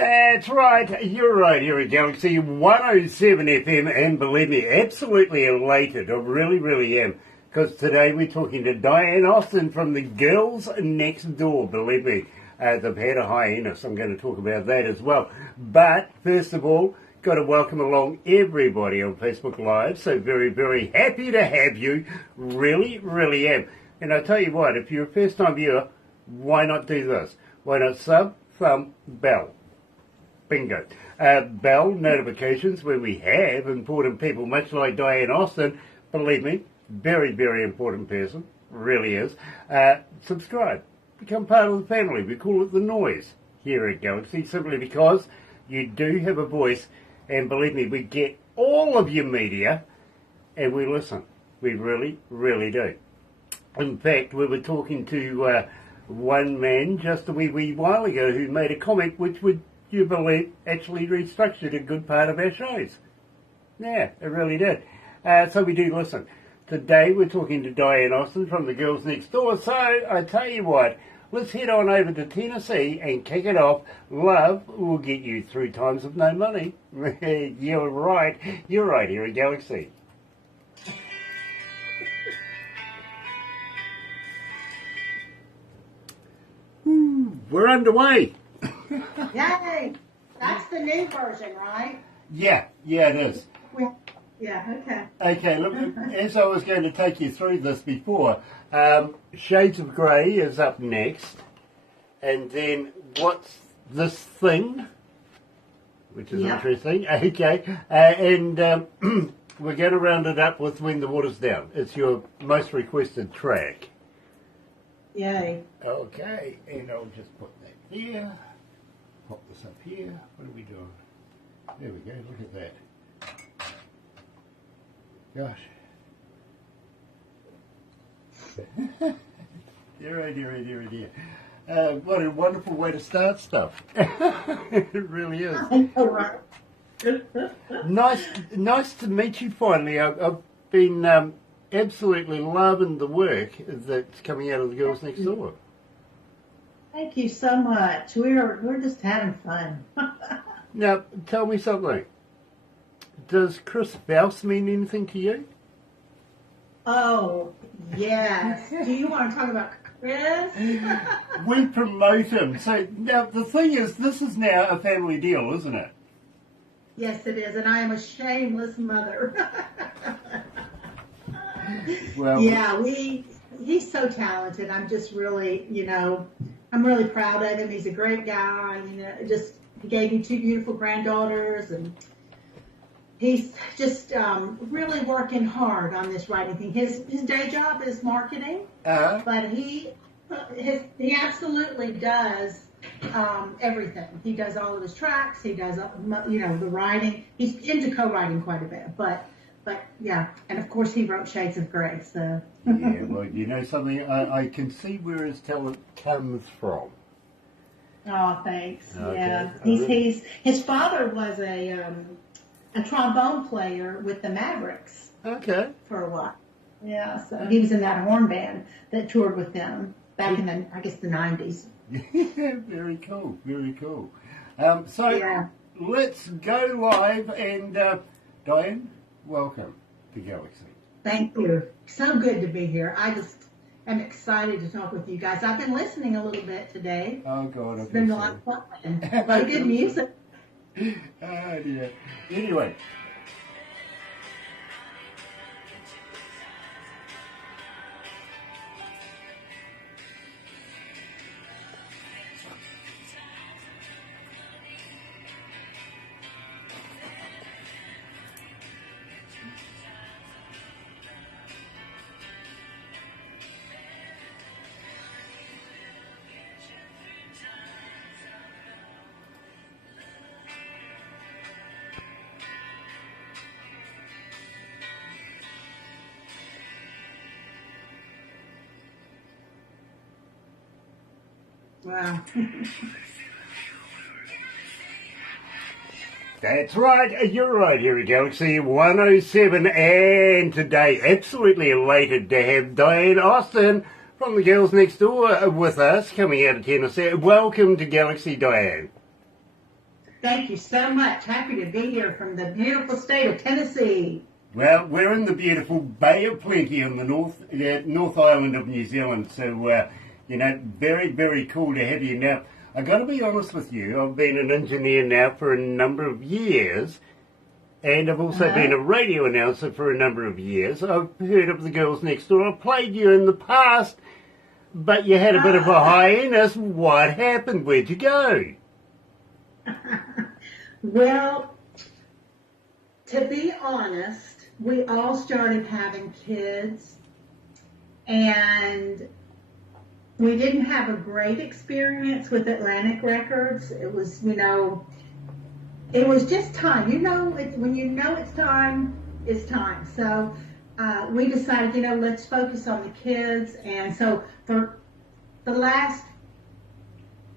That's right, you're right here at Galaxy 107 FM, and believe me, absolutely elated. I really am, because today we're talking to Diane Austin from the Girls Next Door. Believe me, they've had a hiatus. I'm going to talk about that as well. But first of all, got to welcome along everybody on Facebook Live. So very happy to have you. Really am. And I tell you what, if you're a first-time viewer, why not do this? Why not sub, thumb, bell? Bingo. Bell notifications when we have important people, much like Diane Austin. Believe me, very important person. Really is. Subscribe. Become part of the family. We call it the noise here at Galaxy, simply because you do have a voice. And believe me, we get all of your media and we listen. We really do. In fact, we were talking to one man just a wee while ago who made a comment which would, you believe, actually restructured a good part of our shows. Yeah, it really did. So we do listen. Today we're talking to Diane Austin from the Girls Next Door. So I tell you what, let's head on over to Tennessee and kick it off. Love will get you through times of no money. You're right here at Galaxy. We're underway. Yay! That's the new version, right? Yeah, it is. Yeah, okay. Okay, look, as I was going to take you through this before, Shades of Grey is up next, and then what's this thing, which is interesting, okay, and we're going to round it up with When the Water's Down. It's your most requested track. Yay. Okay, and I'll just put that there, pop this up here. What are we doing? There we go, look at that. Gosh. Dear. What a wonderful way to start stuff. It really is. Nice to meet you finally. I've been absolutely loving the work that's coming out of the Girls Next Door. Thank you so much. We're just having fun. Now, tell me something. Does Chris Bouse mean anything to you? Oh, yes. Do you want to talk about Chris? We promote him. So now the thing is, this is now a family deal, isn't it? Yes, it is, and I am a shameless mother. Well, yeah, he's so talented. I'm just really, I'm really proud of him. He's a great guy. He gave me 2 beautiful granddaughters, and he's just really working hard on this writing thing. His day job is marketing, but he absolutely does everything. He does all of his tracks. He does the writing. He's into co-writing quite a bit, but yeah, and of course he wrote Shades of Grey. So yeah, well, you know something, I can see where his talent comes from. Oh, thanks. Okay. Yeah, his father was a trombone player with the Mavericks. Okay. For a while. Yeah, so he was in that horn band that toured with them back in the 90s. Very cool. So let's go live, and Diane, welcome to Galaxy. Thank you. So good to be here. I just am excited to talk with you guys. I've been listening a little bit today. Oh, God. It's been a lot of fun. A lot of good music. Oh, dear. Anyway. Wow. That's right, you're right here at Galaxy 107, and today absolutely elated to have Diane Austin from the Girls Next Door with us, coming out of Tennessee. Welcome to Galaxy, Diane. Thank you so much. Happy to be here from the beautiful state of Tennessee. Well, we're in the beautiful Bay of Plenty on the North Island of New Zealand, so, very, very cool to have you. Now, I've got to be honest with you, I've been an engineer now for a number of years, and I've also been a radio announcer for a number of years. I've heard of the Girls Next Door. I've played you in the past, but you had a bit of a hiatus. What happened? Where'd you go? Well, to be honest, we all started having kids, and we didn't have a great experience with Atlantic Records. It was, it was just time. When you know it's time, it's time. So we decided, let's focus on the kids. And so for the last,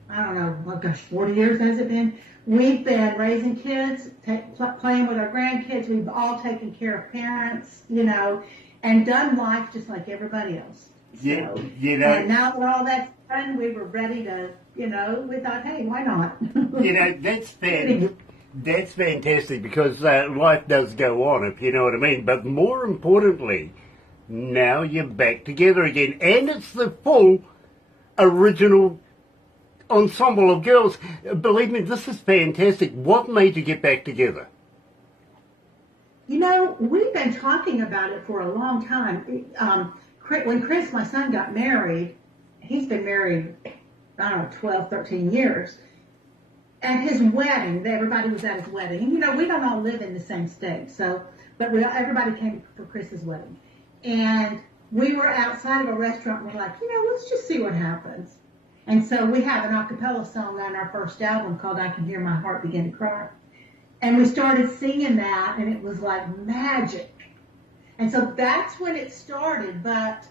40 years has it been? We've been raising kids, playing with our grandkids. We've all taken care of parents, and done life just like everybody else. So, and now that all that's done, we were ready to, we thought, hey, why not? That's fantastic because life does go on, if you know what I mean. But more importantly, now you're back together again, and it's the full original ensemble of girls. Believe me, this is fantastic. What made you get back together? We've been talking about it for a long time. When Chris, my son, got married, he's been married, 12, 13 years. At his wedding, everybody was at his wedding. And, we don't all live in the same state, but everybody came for Chris's wedding. And we were outside of a restaurant, and we're like, let's just see what happens. And so we have an a cappella song on our first album called I Can Hear My Heart Begin to Cry. And we started singing that, and it was like magic. And so that's when it started, but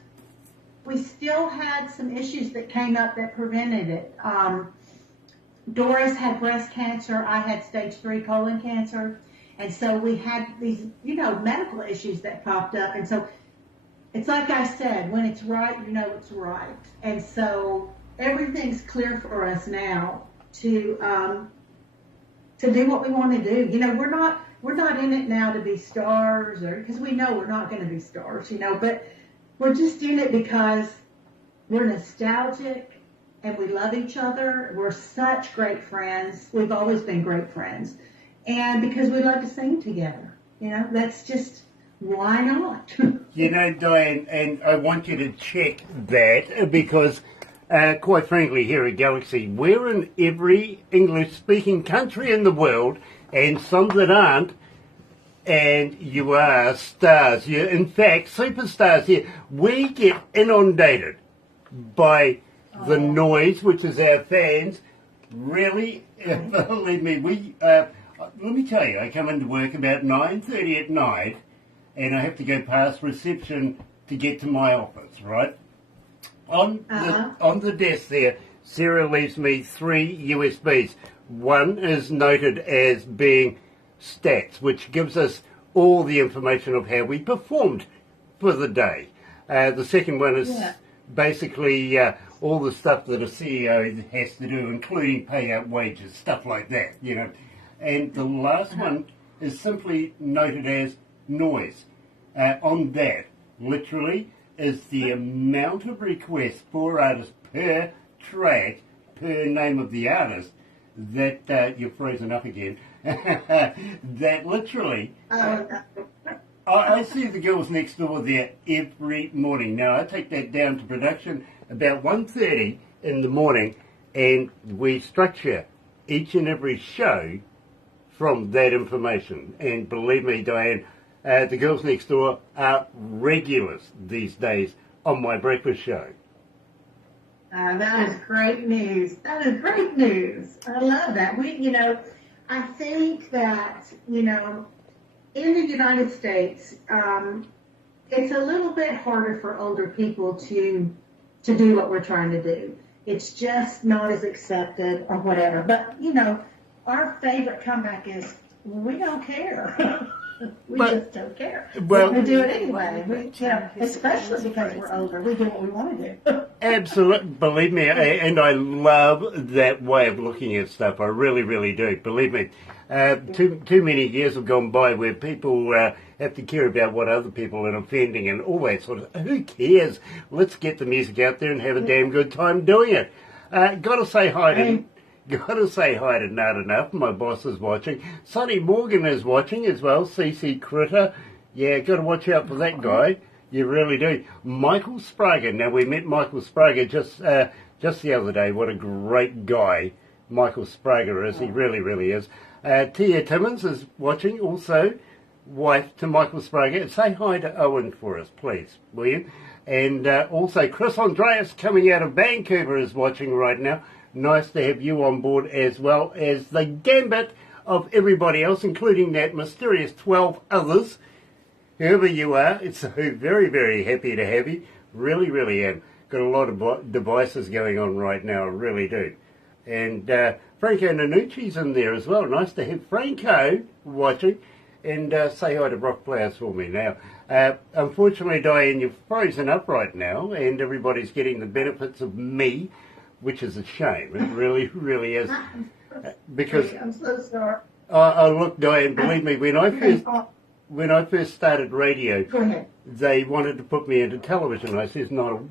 we still had some issues that came up that prevented it. Doris had breast cancer. I had stage 3 colon cancer. And so we had these, medical issues that popped up. And so it's like I said, when it's right, it's right. And so everything's clear for us now to do what we want to do. We're not in it now to be stars, because we know we're not going to be stars, but we're just in it because we're nostalgic and we love each other. We're such great friends. We've always been great friends. And because we love to sing together, that's just, why not? Diane, and I want you to check that because quite frankly, here at Galaxy, we're in every English-speaking country in the world, and some that aren't, and you are stars. You're, in fact, superstars here. We get inundated by the noise, which is our fans. Really, believe me, let me tell you, I come into work about 9:30 at night, and I have to go past reception to get to my office, right? On the desk there, Sarah leaves me 3 USBs. One is noted as being stats, which gives us all the information of how we performed for the day. The second one is basically all the stuff that a CEO has to do, including pay out wages, stuff like that, And the last one is simply noted as noise. On that, literally, is the amount of requests for artists per track, per name of the artist, that you're frozen up again, that literally, I see the Girls Next Door there every morning. Now, I take that down to production about 1:30 in the morning, and we structure each and every show from that information. And believe me, Diane, the Girls Next Door are regulars these days on my breakfast show. That is great news. That is great news. I love that. I think that, in the United States, it's a little bit harder for older people to do what we're trying to do. It's just not as accepted or whatever. But, our favorite comeback is, we don't care. We But- just don't care. well- We do it anyway. Especially because we're older. We do what we want to do. Absolutely, believe me, and I love that way of looking at stuff. I really, really do. Believe me, too many years have gone by where people have to care about what other people are offending and all that sort of. Who cares? Let's get the music out there and have a damn good time doing it. Got to say hi to. Got to say hi to Not Enough. My boss is watching. Sonny Morgan is watching as well. CC Critter. Yeah, got to watch out for that guy. You really do. Michael Sprague. Now, we met Michael Sprague just the other day. What a great guy Michael Sprague is. He really, really is. Tia Timmins is watching, also wife to Michael Sprague. Say hi to Owen for us, please, will you? And also Chris Andreas coming out of Vancouver is watching right now. Nice to have you on board, as well as the gambit of everybody else, including that mysterious 12 others. Whoever you are, it's so very, very happy to have you. Really, really am. Got a lot of devices going on right now, I really do. And Franco Nanucci's in there as well. Nice to have Franco watching. And say hi to Brock Flowers for me now. Unfortunately, Diane, you've frozen up right now, and everybody's getting the benefits of me, which is a shame. It really, really is. Because I'm so sorry. look, Diane, believe me, when I first started radio, Go ahead. they wanted to put me into television. I says, not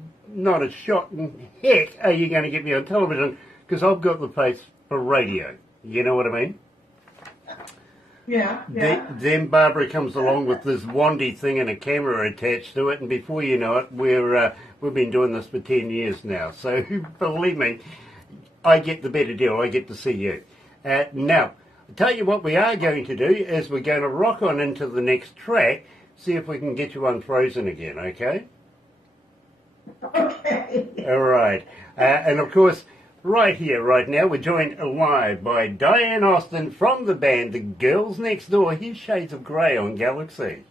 a shot in heck are you going to get me on television, because I've got the face for radio. You know what I mean? Yeah. Then Barbara comes along with this wandy thing and a camera attached to it, and before you know it, we've been doing this for 10 years now. So believe me, I get the better deal. I get to see you. Now, I'll tell you what we are going to do is we're going to rock on into the next track, see if we can get you unfrozen again, okay? Okay. All right. And of course, right here, right now, we're joined live by Diane Austin from the band The Girls Next Door. Here's Shades of Grey on Galaxy.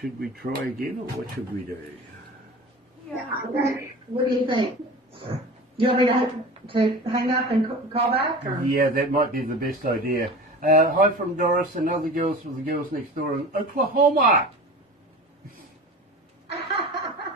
Should we try again, or what should we do? Yeah. Okay. What do you think? You want me to hang up and call back? Or? Yeah, that might be the best idea. Hi from Doris and other girls from The Girls Next Door in Oklahoma.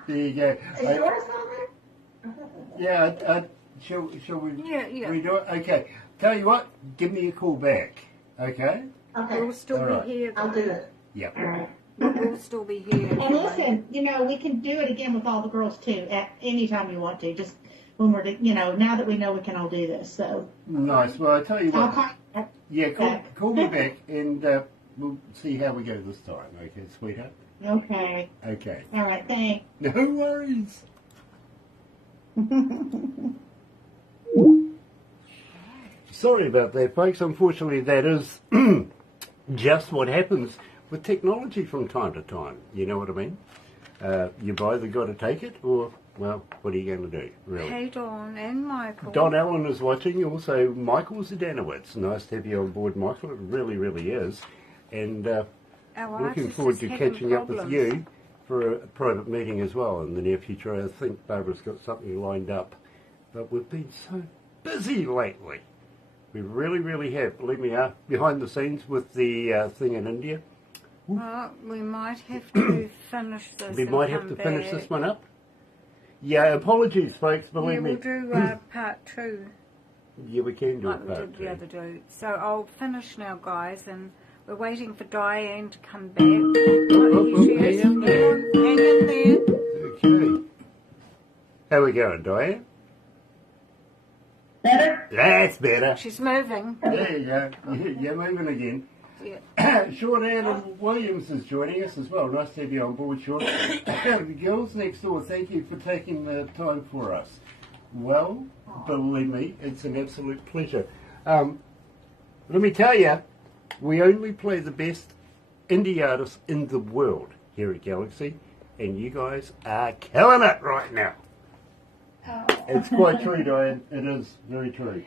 There you go. Is Doris on there? Yeah, shall we Yeah. redo it? Okay. Tell you what, give me a call back. Okay? Okay. We'll still All right. be here. I'll do it. Yep. All right. We'll still be here. And listen, we can do it again with all the girls too, at any time you want to. Just when we're, now that we know we can all do this. So Nice. Well, I tell you I'll what. call. Yeah, back. call me back, and we'll see how we go this time. Okay, sweetheart? Okay. Okay. All right. Thanks. No worries. Sorry about that, folks. Unfortunately, that is just what happens with technology from time to time. You know what I mean? You've either got to take it, or, well, what are you going to do, really? Hey, Dawn and Michael. Don Allen is watching. Also, Michael Zdanowitz. Nice to have you on board, Michael. It really, really is. And Our looking artist forward is to having catching up with problems. you for a private meeting as well in the near future. I think Barbara's got something lined up. But we've been so busy lately. We really, really have. Believe me, behind the scenes with the thing in India. Well, we might have to finish this. We and might have come to finish back. this one up. Yeah, apologies, folks. Yeah, Believe we'll me. do part two, Yeah, we can do like it we part did the two. other two. So I'll finish now, guys, and we're waiting for Diane to come back. Oh, here she is. hang in there. Hang in there. Okay. How we going, Diane? Better? That's better. She's moving. There you go. You're moving again. Yeah. Sean Adam Williams is joining us as well. Nice to have you on board, Sean. The Girls Next Door, thank you for taking the time for us. Well, believe me, it's an absolute pleasure. Let me tell you, we only play the best indie artists in the world here at Galaxy, and you guys are killing it right now. It's quite true, Diane. It is very true.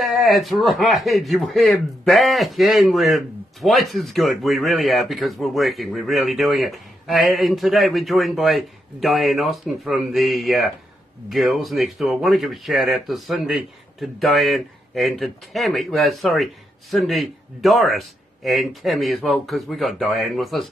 That's right. We're back and we're twice as good. We really are because we're working. We're really doing it. And today we're joined by Diane Austin from the Girls Next Door. I want to give a shout out to Cindy, to Diane, and to Tammy. Cindy, Doris, and Tammy as well, because we got Diane with us.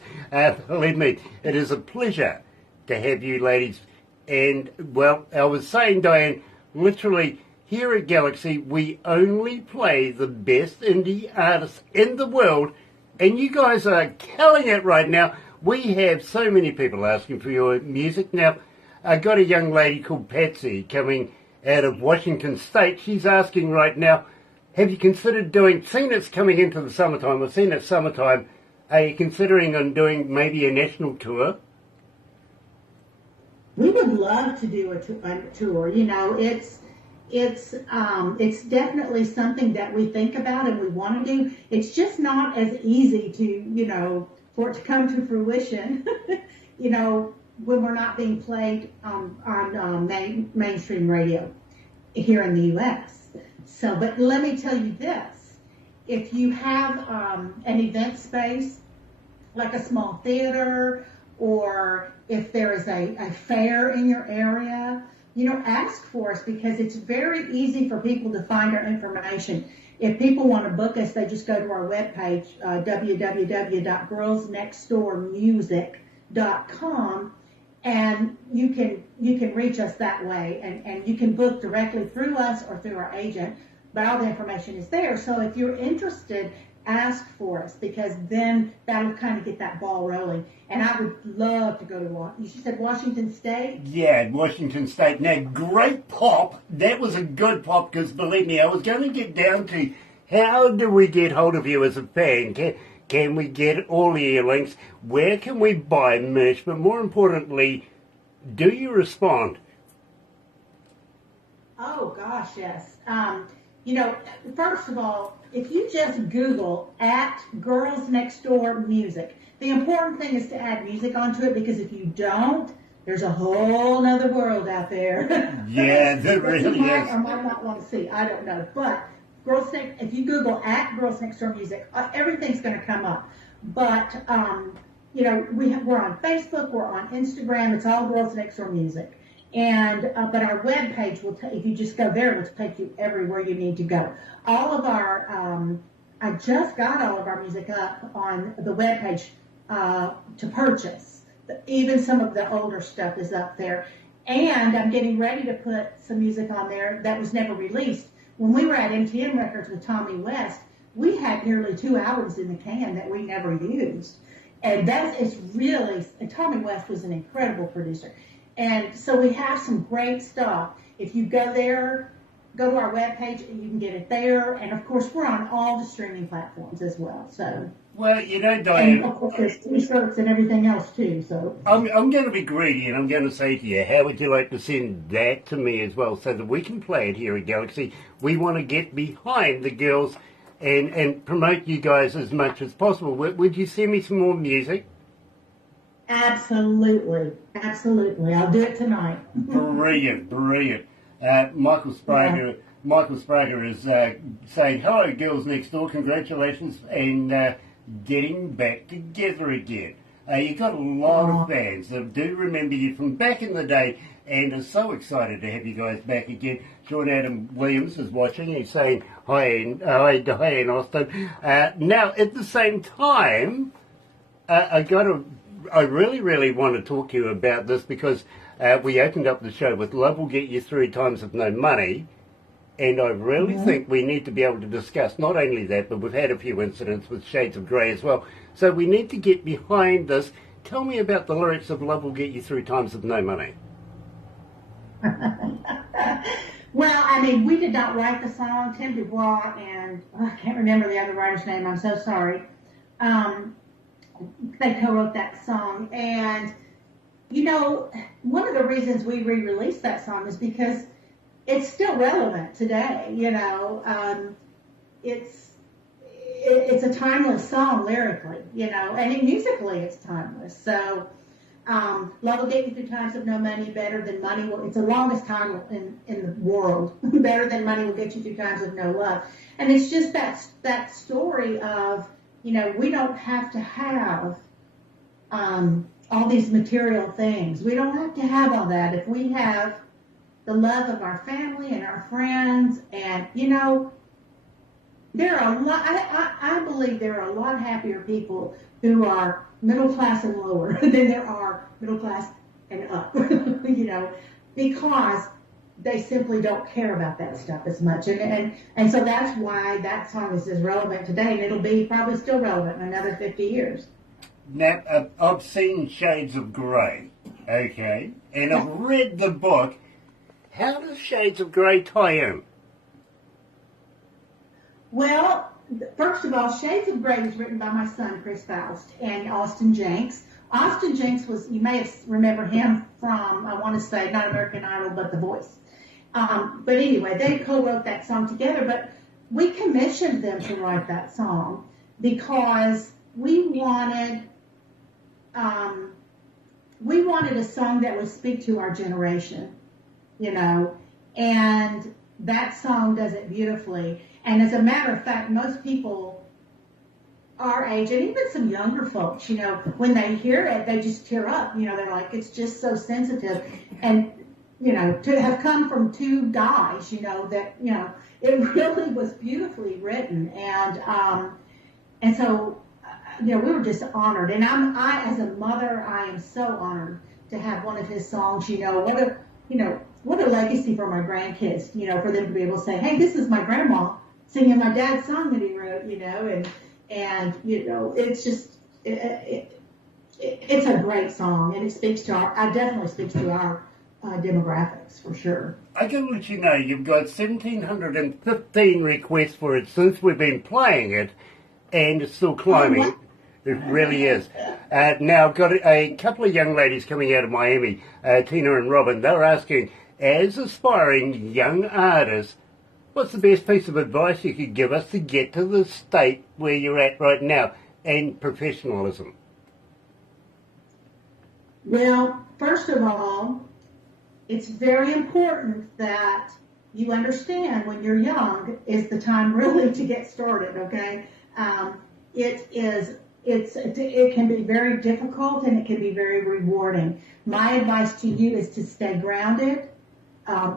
Believe me, it is a pleasure to have you ladies. And, well, I was saying, Diane, literally, here at Galaxy, we only play the best indie artists in the world, and you guys are killing it right now. We have so many people asking for your music. Now, I got a young lady called Patsy coming out of Washington State. She's asking right now, have you considered seeing it's coming into the summertime, or seeing it's summertime, are you considering on doing maybe a national tour? We would love to do a tour. You know, it's definitely something that we think about and we want to do. It's just not as easy to, for it to come to fruition, when we're not being played on mainstream radio here in the U.S. So, but let me tell you this. If you have an event space, like a small theater, or if there is a fair in your area, ask for us, because it's very easy for people to find our information. If people want to book us, they just go to our webpage, www.girlsnextdoormusic.com, and you can reach us that way, and you can book directly through us or through our agent, but all the information is there. So if you're interested, ask for us, because then that'll kind of get that ball rolling. And I would love to go to you said Washington State? Yeah, Washington State. Now, great pop. That was a good pop, because believe me, I was going to get down to how do we get hold of you as a fan? Can we get all of your links? Where can we buy merch? But more importantly, do you respond? Oh, gosh, yes. First of all, if you just Google @Girls Next Door Music, the important thing is to add music onto it, because if you don't, there's a whole nother world out there. Yeah, there really you might is. or might not want to see. I don't know. But if you Google @Girls Next Door Music, everything's going to come up. But, we're on Facebook, we're on Instagram. It's all Girls Next Door Music. And but our webpage will if you just go there, it'll take you everywhere you need to go. All of our I just got all of our music up on the webpage to purchase. Even some of the older stuff is up there, and I'm getting ready to put some music on there that was never released. When we were at MTN Records with Tommy West, we had nearly 2 albums in the can that we never used, and Tommy West was an incredible producer. And so we have some great stuff. If you go to our webpage, you can get it there. And, of course, we're on all the streaming platforms as well. So, well, Diane, and, of course, there's T-shirts and everything else, too. So I'm going to be greedy, and I'm going to say to you, how would you like to send that to me as well, so that we can play it here at Galaxy? We want to get behind the girls and promote you guys as much as possible. Would you send me some more music? Absolutely. I'll do it tonight. Brilliant. Michael Sprague is saying, hello, Girls Next Door. Congratulations and getting back together again. You've got a lot of fans that do remember you from back in the day and are so excited to have you guys back again. Sean Adam Williams is watching. He's saying, hi, Diane Austin. Now, at the same time, I really, really want to talk to you about this, because we opened up the show with Love Will Get You Through Times of No Money, and I really think we need to be able to discuss not only that, but we've had a few incidents with Shades of Grey as well. So we need to get behind this. Tell me about the lyrics of Love Will Get You Through Times of No Money. Well, I mean, we did not write the song. Tim Dubois and I can't remember the other writer's name. I'm so sorry. They co-wrote that song, and one of the reasons we re-released that song is because it's still relevant today. It's a timeless song lyrically, and musically it's timeless. So Love will get you through times of no money, better than money will. It's the longest time in the world. Better than money will get you through times of no love. And it's just that story of, we don't have to have all these material things. We don't have to have all that. If we have the love of our family and our friends, and, there are a lot, I believe there are a lot happier people who are middle class and lower than there are middle class and up, because they simply don't care about that stuff as much. And so that's why that song is as relevant today, and it'll be probably still relevant in another 50 years. Now, I've seen Shades of Grey, okay, and I've read the book. How does Shades of Grey tie in? Well, first of all, Shades of Grey was written by my son, Chris Faust, and Austin Jenks. Austin Jenks you may remember him from, I want to say, not American Idol, but The Voice. But anyway, they co-wrote that song together, but we commissioned them to write that song because we wanted a song that would speak to our generation, and that song does it beautifully. And as a matter of fact, most people our age, and even some younger folks, when they hear it, they just tear up. They're like, it's just so sensitive. And, to have come from two guys, that, it really was beautifully written. And so, we were just honored. And I, as a mother, I am so honored to have one of his songs. What a legacy for my grandkids, for them to be able to say, hey, this is my grandma singing my dad's song that he wrote, and it's just, it's a great song, and it speaks to I definitely speaks to our demographics, for sure. I can let you know, you've got 1,715 requests for it since we've been playing it, and it's still climbing. It really is. Now, I've got a couple of young ladies coming out of Miami, Tina and Robin. They're asking, as aspiring young artists, what's the best piece of advice you could give us to get to the state where you're at right now and professionalism? Well, first of all, it's very important that you understand when you're young is the time really to get started, okay? It can be very difficult and it can be very rewarding. My advice to you is to stay grounded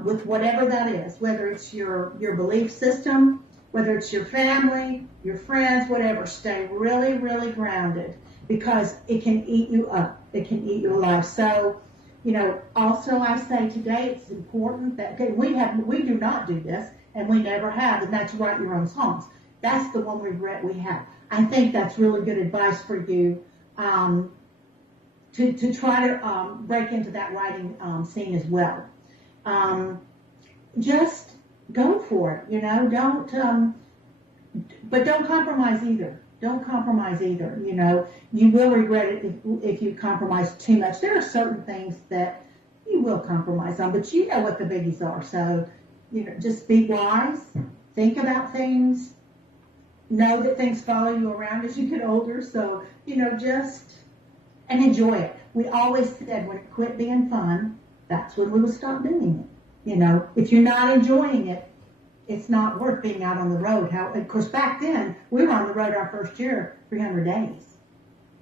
with whatever that is, whether it's your belief system, whether it's your family, your friends, whatever. Stay really, really grounded because it can eat you up. It can eat you alive. So, also I say today it's important that we do not do this, and we never have, and that's write your own songs. That's the one regret we have. I think that's really good advice for you to try to break into that writing scene as well. Just go for it, but don't compromise either. Don't compromise either. You will regret it if you compromise too much. There are certain things that you will compromise on, but you know what the biggies are. So, just be wise, think about things, know that things follow you around as you get older. So, and enjoy it. We always said when it quit being fun, that's when we would stop doing it. If you're not enjoying it, it's not worth being out on the road. Of course, back then, we were on the road our first year, 300 days.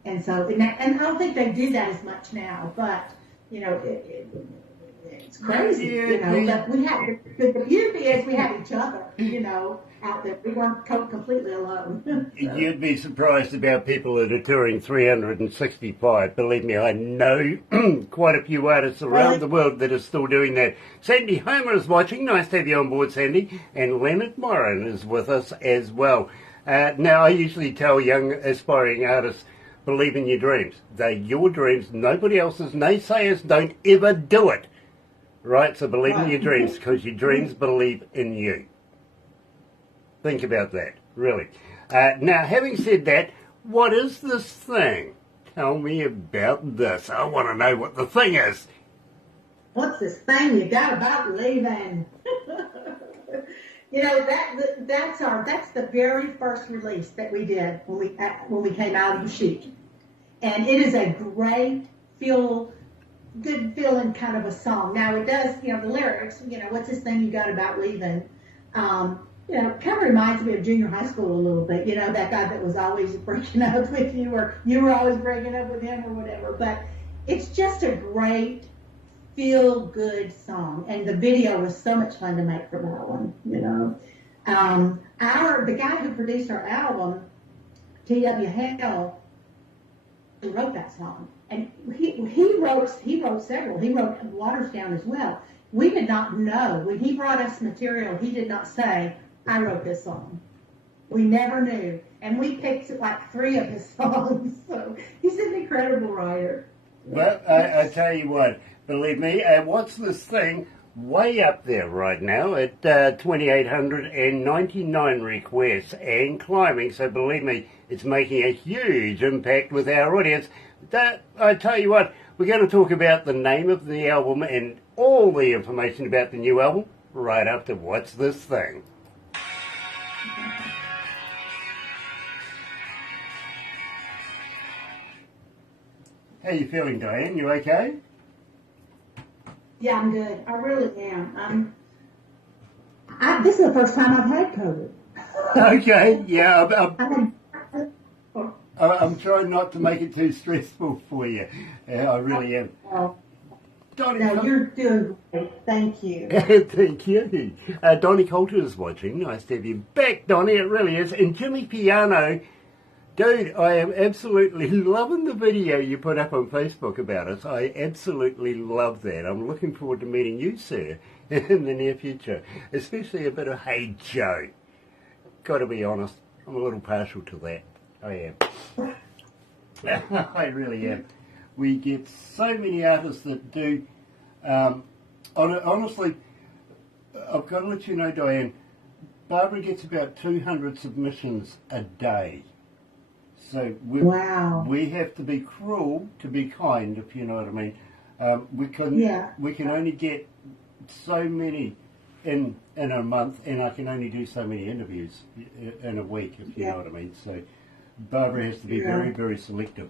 And so, and I don't think they do that as much now, but, it's crazy, but we have, the beauty is we have each other, out there. We weren't completely alone. So. You'd be surprised about people that are touring 365. Believe me, I know quite a few artists around the world that are still doing that. Sandy Homer is watching. Nice to have you on board, Sandy. And Leonard Moran is with us as well. Now, I usually tell young aspiring artists, believe in your dreams. They're your dreams, nobody else's. Naysayers don't ever do it. Right? So believe in your dreams, because your dreams believe in you. Think about that, really. Now, having said that, what is this thing? Tell me about this. I want to know what the thing is. What's this thing you got about leaving? That's the very first release that we did when we came out of the chute. And it is a great feel good feeling kind of a song. Now it does, the lyrics, what's this thing you got about leaving? Kind of reminds me of junior high school a little bit, that guy that was always breaking up with you or you were always breaking up with him or whatever. But it's just a great feel-good song. And the video was so much fun to make for that one, The guy who produced our album, T.W. Hale, wrote that song. And he wrote several. He wrote Waters Down as well. We did not know. When he brought us material, he did not say, I wrote this song. We never knew. And we picked like 3 of his songs. So he's an incredible writer. Well, I tell you what, believe me, what's this thing way up there right now at 2,899 requests and climbing. So believe me, it's making a huge impact with our audience. I tell you what, we're going to talk about the name of the album and all the information about the new album right after What's This Thing? How you feeling, Diane? You okay? Yeah, I'm good. I really am. This is the first time I've had COVID. Okay, yeah. I'm trying not to make it too stressful for you. I really am. Donnie, no, you're doing great. Thank you. Thank you. Donnie Coulter is watching. Nice to have you back, Donnie. It really is. And Jimmy Piano, dude, I am absolutely loving the video you put up on Facebook about us. I absolutely love that. I'm looking forward to meeting you, sir, in the near future. Especially a bit of Hey Joe. Got to be honest, I'm a little partial to that. I am. I really am. We get so many artists that do. Honestly, I've got to let you know, Diane, Barbara gets about 200 submissions a day. So we have to be cruel to be kind, if you know what I mean. We can only get so many in a month, and I can only do so many interviews in a week, if you know what I mean. So Barbara has to be very, very selective.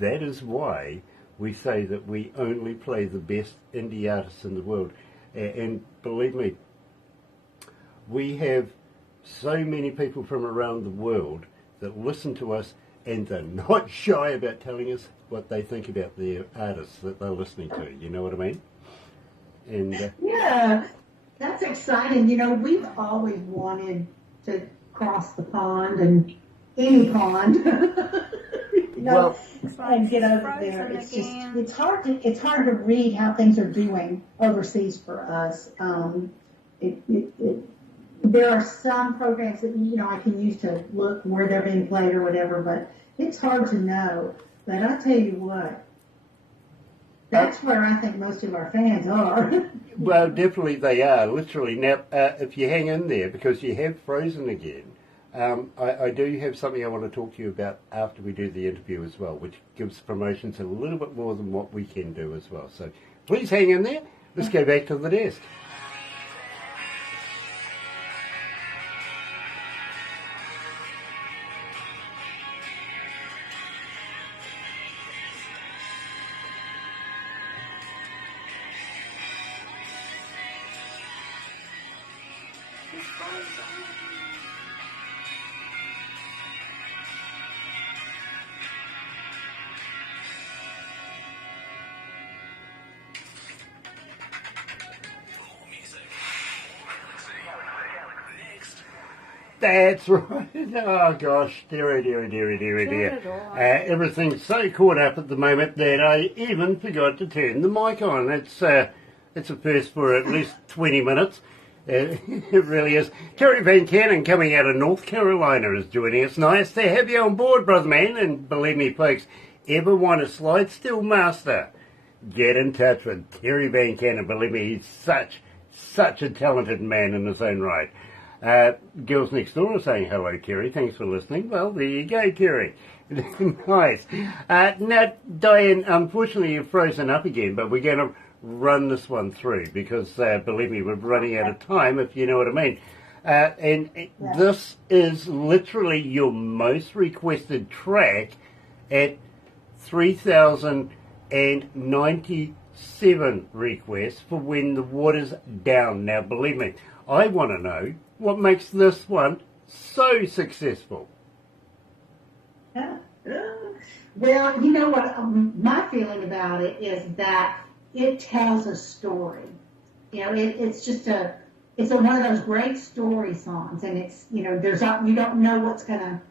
That is why we say that we only play the best indie artists in the world. And believe me, we have so many people from around the world that listen to us, and they're not shy about telling us what they think about the artists that they're listening to. You know what I mean? And yeah, that's exciting. We've always wanted to cross the pond and any pond, and get over there. It's hard to read how things are doing overseas for us. There are some programs that I can use to look where they're being played or whatever, but it's hard to know. But I'll tell you what, that's where I think most of our fans are. Well, definitely they are, literally. Now, if you hang in there, because you have frozen again, I do have something I want to talk to you about after we do the interview as well, which gives promotions a little bit more than what we can do as well. So please hang in there. Let's go back to the desk. That's right. Oh gosh, dear. Everything's so caught up at the moment that I even forgot to turn the mic on. It's a first for at least 20 minutes. It really is. Terry Van Cannon coming out of North Carolina is joining us. Nice to have you on board, brother man. And believe me, folks, ever want a slide steel master? Get in touch with Terry Van Cannon. Believe me, he's such a talented man in his own right. Girls Next Door are saying hello, Terry. Thanks for listening. Well, there you go, Terry. Nice. Now, Diane, unfortunately, you've frozen up again, but we're going to run this one through because, believe me, we're running out of time, if you know what I mean. This is literally your most requested track at 3,000 297 requests for When the Water's Down. Now, believe me, I want to know what makes this one so successful. Well, you know what? My feeling about it is that it tells a story. You know, it's one of those great story songs, and it's, you know, you don't know what's gonna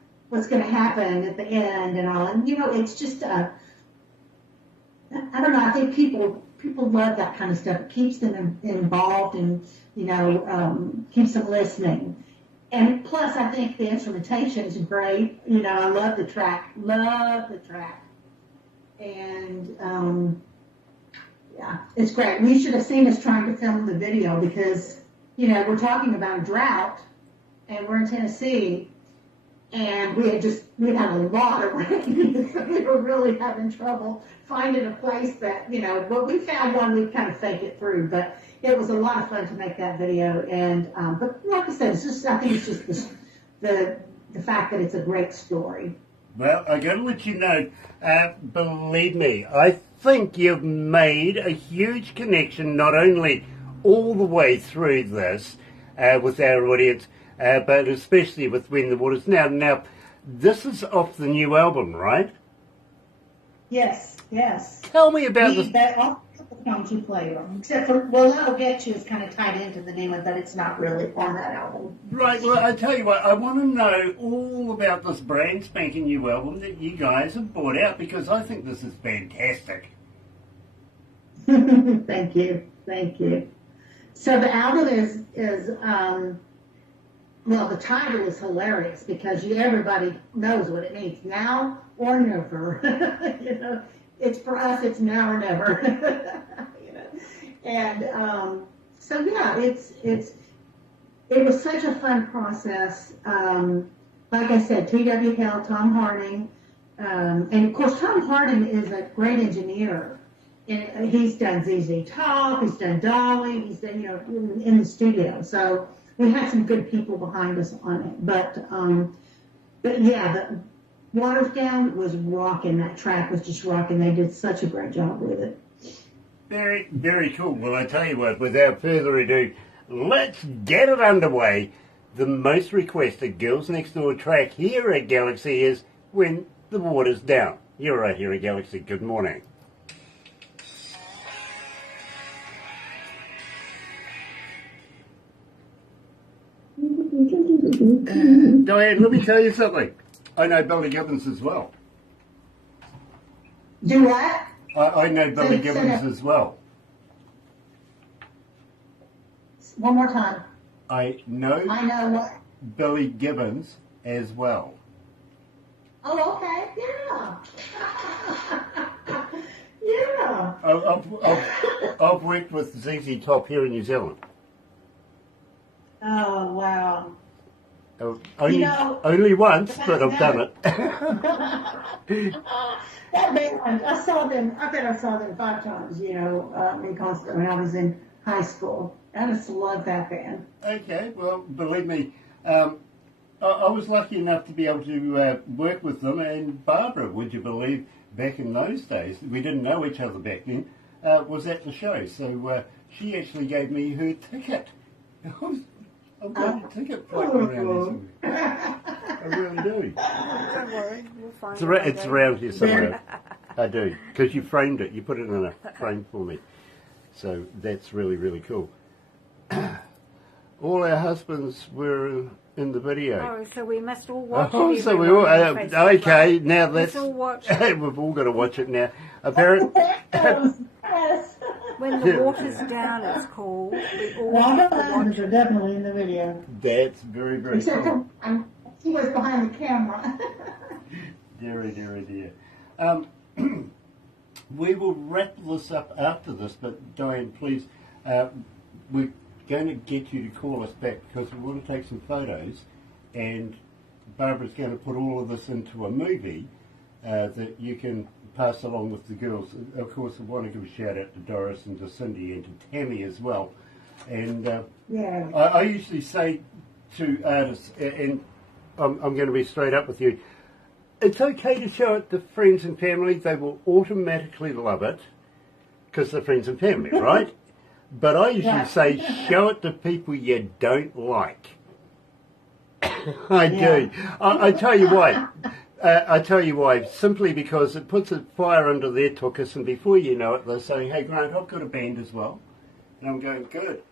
happen at the end and all, and you know, it's just I don't know. I think people love that kind of stuff. It keeps them involved, and you know, keeps them listening. And plus, I think the instrumentation is great. You know, I love the track. And, yeah, it's great. We should have seen us trying to film the video because, you know, we're talking about a drought, and we're in Tennessee, and we had a lot of rain, so we were really having trouble finding a place that, you know, but we found one we'd kind of fake it through, but it was a lot of fun to make that video, and but like I said, I think it's just the fact that it's a great story. Well, I got to let you know, believe me, I think you've made a huge connection, not only all the way through this with our audience, but especially with When the Water's Down. Now, this is off the new album, right? Yes. Tell me about this. Songs you play on, except for Well That'll Get You is kind of tied into the name of it, but it's not really on that album. Right, well, I tell you what, I want to know all about this brand spanking new album that you guys have brought out, because I think this is fantastic. Thank you. So the album is well, the title is hilarious because everybody knows what it means, now or never. You know, it's for us, it's now or never. You know? And so yeah, it was such a fun process. Like I said, T.W. Hale, Tom Harding, and of course Tom Harding is a great engineer. And he's done ZZ Top, he's done Dolly, he's done, you know, in the studio. So we had some good people behind us on it. But yeah, the Water's Down was rocking. That track was just rocking. They did such a great job with it. Very, very cool. Well, I tell you what, without further ado, let's get it underway. The most requested Girls Next Door track here at Galaxy is When the Water's Down. You're right here at Galaxy. Good morning. Diane, let me tell you something. I know Billy Gibbons as well. Do what? I know Billy Gibbons as well. One more time. I know what? Billy Gibbons as well. Oh, okay. Yeah. Yeah. I've worked with ZZ Top here in New Zealand. Oh, wow. Only once, but I've done it. That band, I saw them. I bet I saw them 5 times. You know, in concert when I was in high school. I just love that band. Okay, well, believe me, I was lucky enough to be able to work with them. And Barbara, would you believe, back in those days, we didn't know each other back then, was at the show. So she actually gave me her ticket. I've got a ticket floating around here. I really do. Don't worry, we'll find it. It's around here somewhere. I do, because you framed it. You put it in a frame for me. So that's really, really cool. All our husbands were in the video. Oh, so we must all watch it. Oh, so we all... okay, now that's... Let's all watch it. We've all got to watch it now. Apparently... When the Water's Down, it's called. We all Wanda Lounge are definitely in the video. That's very, very cool. He was behind the camera. Dear. We will wrap this up after this, but Diane, please, we're going to get you to call us back because we want to take some photos, and Barbara's going to put all of this into a movie that you can pass along with the girls. Of course, I want to give a shout out to Doris and to Cindy and to Tammy as well. And Yeah. I usually say to artists, and I'm going to be straight up with you, it's okay to show it to friends and family. They will automatically love it because they're friends and family, right? But I usually say show it to people you don't like. I do. I tell you why. I tell you why. Simply because it puts a fire under their tuchus, and before you know it, they're saying, "Hey, Grant, I've got a band as well." And I'm going, "Good.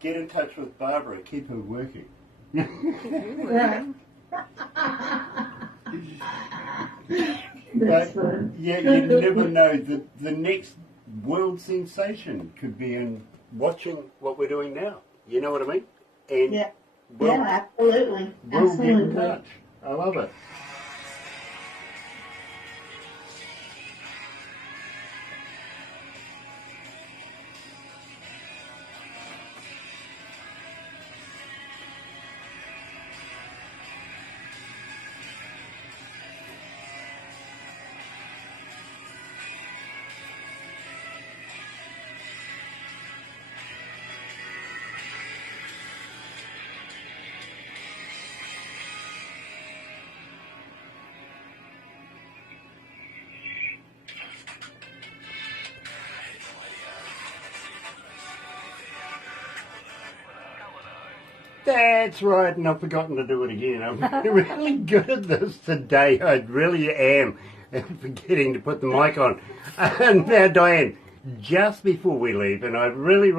Get in touch with Barbara. Keep her working." Right. That's fun. Yeah, you never know. The next world sensation could be in watching what we're doing now. You know what I mean? And Yeah. we'll, Yeah, absolutely. we'll get in Absolutely. touch. I love it. That's right, and I've forgotten to do it again. I'm really good at this today. I really am. I'm forgetting to put the mic on. Now, Diane, just before we leave, and I really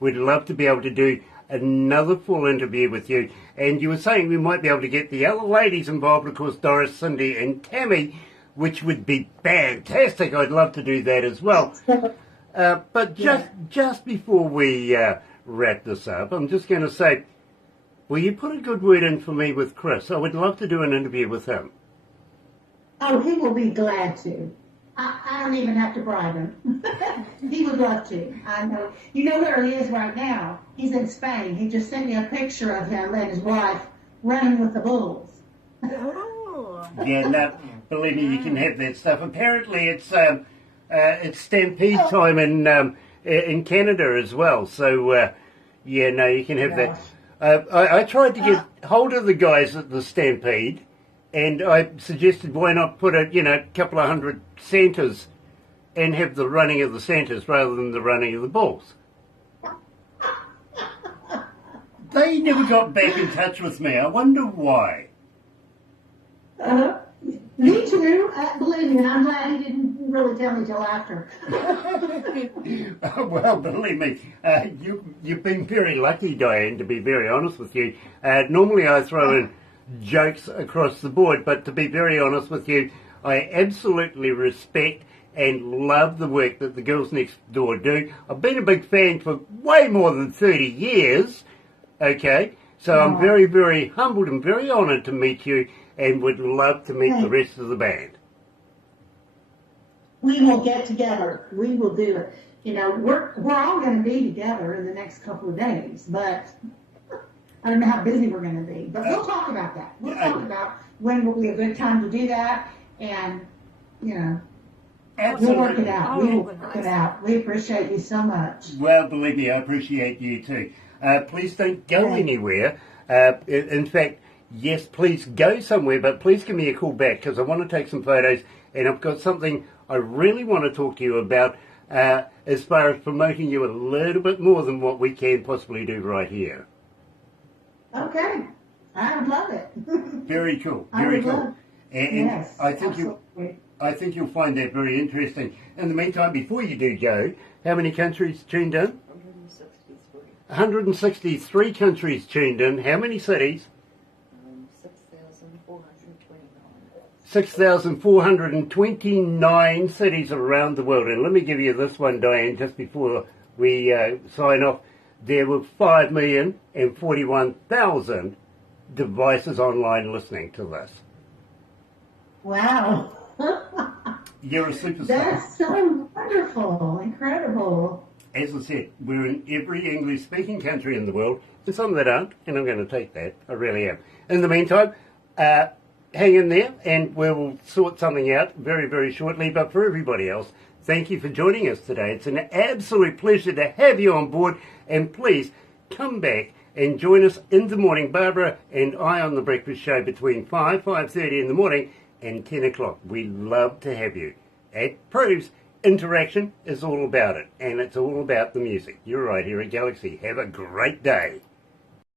would love to be able to do another full interview with you. And you were saying we might be able to get the other ladies involved, of course, Doris, Cindy, and Tammy, which would be fantastic. I'd love to do that as well. But just before we wrap this up, I'm just going to say, will you put a good word in for me with Chris? I would love to do an interview with him. Oh, he will be glad to. I don't even have to bribe him. He would love to. I know. You know where he is right now? He's in Spain. He just sent me a picture of him and his wife running with the bulls. Oh. Yeah, no, believe me, you can have that stuff. Apparently, it's stampede time in Canada as well. So, yeah, no, you can have that. I tried to get hold of the guys at the stampede, and I suggested why not put a couple of hundred centres and have the running of the centres rather than the running of the bulls. They never got back in touch with me. I wonder why. Me too. Believe me, and I'm glad he didn't really tell me till after. Well, believe me, you've been very lucky, Diane, to be very honest with you. Normally I throw in jokes across the board, but to be very honest with you, I absolutely respect and love the work that the girls next door do. I've been a big fan for way more than 30 years, okay? So I'm very, very humbled and very honoured to meet you and would love to meet the rest of the band. We will get together. We will do it. We're all going to be together in the next couple of days, but I don't know how busy we're going to be. But we'll talk about that. We'll talk about when will be a good time to do that, and Absolutely. we'll work it out. We will work it out. We appreciate you so much. Well, believe me, I appreciate you too. Please don't go anywhere. In fact, yes, please go somewhere, but please give me a call back because I want to take some photos, and I've got something I really want to talk to you about as far as promoting you a little bit more than what we can possibly do right here. Okay. I would love it. Very cool. I Very would cool. love And Yes, I think absolutely. I think you'll find that very interesting. In the meantime, before you do go, how many countries tuned in? 163. 163 countries tuned in. How many cities? 6,429. 6,429 cities around the world. And let me give you this one, Diane, just before we sign off. There were 5,041,000 devices online listening to this. Wow. You're a superstar. That's so wonderful. Incredible. As I said, we're in every English-speaking country in the world, and some that aren't, and I'm going to take that. I really am. In the meantime, hang in there, and we'll sort something out very, very shortly. But for everybody else, thank you for joining us today. It's an absolute pleasure to have you on board, and please come back and join us in the morning, Barbara and I, on the breakfast show between 5:30 in the morning and 10 o'clock. We love to have you. It proves interaction is all about it, and it's all about the music. You're right here at Galaxy. Have a great day.